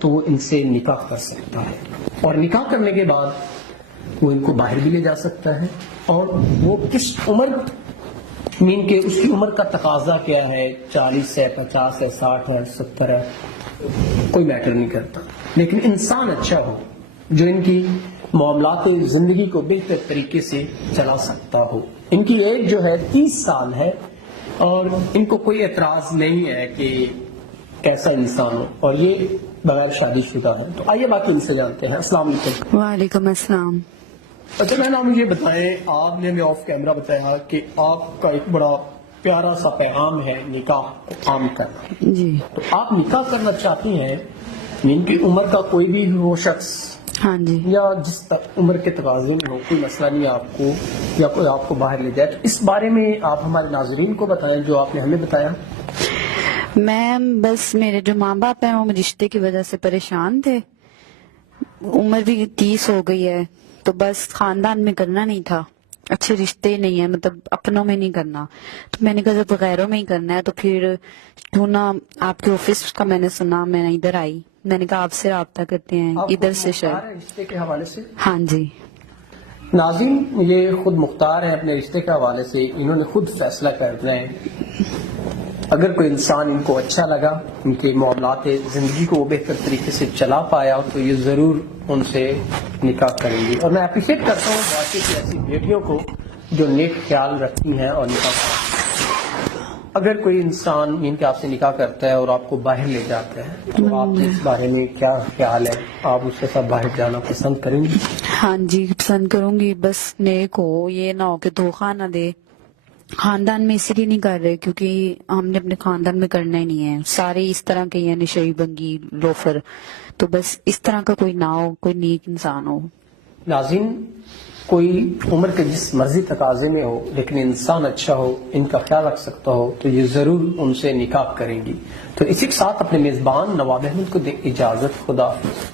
تو وہ ان سے نکاح کر سکتا ہے، اور نکاح کرنے کے بعد وہ ان کو باہر بھی لے جا سکتا ہے، اور وہ کس عمر کہ اس کی عمر کا تقاضا کیا ہے، 40 ہے، 50 ہے، 60 ہے، 70 ہے، کوئی میٹر نہیں کرتا، لیکن انسان اچھا ہو جو ان کی معاملات زندگی کو بہتر طریقے سے چلا سکتا ہو۔ ان کی ایج جو ہے 30 سال ہے، اور ان کو کوئی اعتراض نہیں ہے کہ کیسا انسان ہو، اور یہ بغیر شادی شدہ ہے۔ تو آئیے باقی ان سے جانتے ہیں۔ السلام علیکم۔ وعلیکم السلام۔ اچھا میں نام مجھے بتائیں، آپ نے ہمیں آف کیمرہ بتایا کہ آپ کا ایک بڑا پیارا سا پیغام ہے نکاح عام کرنا، جی تو آپ نکاح کرنا چاہتی ہیں، ان کی عمر کا کوئی بھی وہ شخص ہاں جی، یا جس عمر کے تقاضے میں ہو، کوئی مسئلہ نہیں آپ کو، یا کوئی آپ کو باہر لے جائے، تو اس بارے میں آپ ہمارے ناظرین کو بتائیں جو آپ نے ہمیں بتایا۔ میں بس میرے جو ماں باپ ہیں وہ رشتے کی وجہ سے پریشان تھے، عمر بھی 30 ہو گئی ہے، تو بس خاندان میں کرنا نہیں تھا، اچھے رشتے نہیں ہیں، مطلب اپنوں میں نہیں کرنا، تو میں نے کہا جب غیروں میں ہی کرنا ہے تو پھر کیوں نہ آپ کے آفس کا میں نے سنا، میں ادھر آئی، میں نے کہا آپ سے رابطہ کرتے ہیں آپ ادھر خود سے مختار شاید۔ ہیں رشتے کے حوالے سے؟ ہاں جی، ناظرین یہ خود مختار ہیں اپنے رشتے کے حوالے سے، انہوں نے خود فیصلہ کر رہے ہیں، اگر کوئی انسان ان کو اچھا لگا، ان کے معاملات زندگی کو وہ بہتر طریقے سے چلا پایا تو یہ ضرور ان سے نکاح کریں گی، اور میں اپریشیٹ کرتا ہوں واقعی کی ایسی بیٹیوں کو جو نیک خیال رکھتی ہیں اور نکاح کرتی ہیں۔ اگر کوئی انسان ان کے آپ سے نکاح کرتا ہے اور آپ کو باہر لے جاتا ہے تو آپ کے اس بارے میں کیا خیال ہے؟ آپ اس کے ساتھ باہر جانا پسند کریں گی؟ ہاں جی پسند کروں گی، بس نیک ہو، یہ نہ ہو کہ دھوکہ نہ دے۔ خاندان میں اسی لیے نہیں کر رہے کیونکہ ہم نے اپنے خاندان میں کرنا ہی نہیں ہے، سارے اس طرح کے ہیں، نشئی بنگی لوفر، تو بس اس طرح کا کوئی نہ ہو، کوئی نیک انسان ہو۔ ناظرین کوئی عمر کے جس مرضی تقاضے میں ہو لیکن انسان اچھا ہو، ان کا خیال رکھ سکتا ہو تو یہ ضرور ان سے نکاح کریں گی۔ تو اسی کے ساتھ اپنے میزبان نواب احمد کو دے اجازت، خدا حافظ۔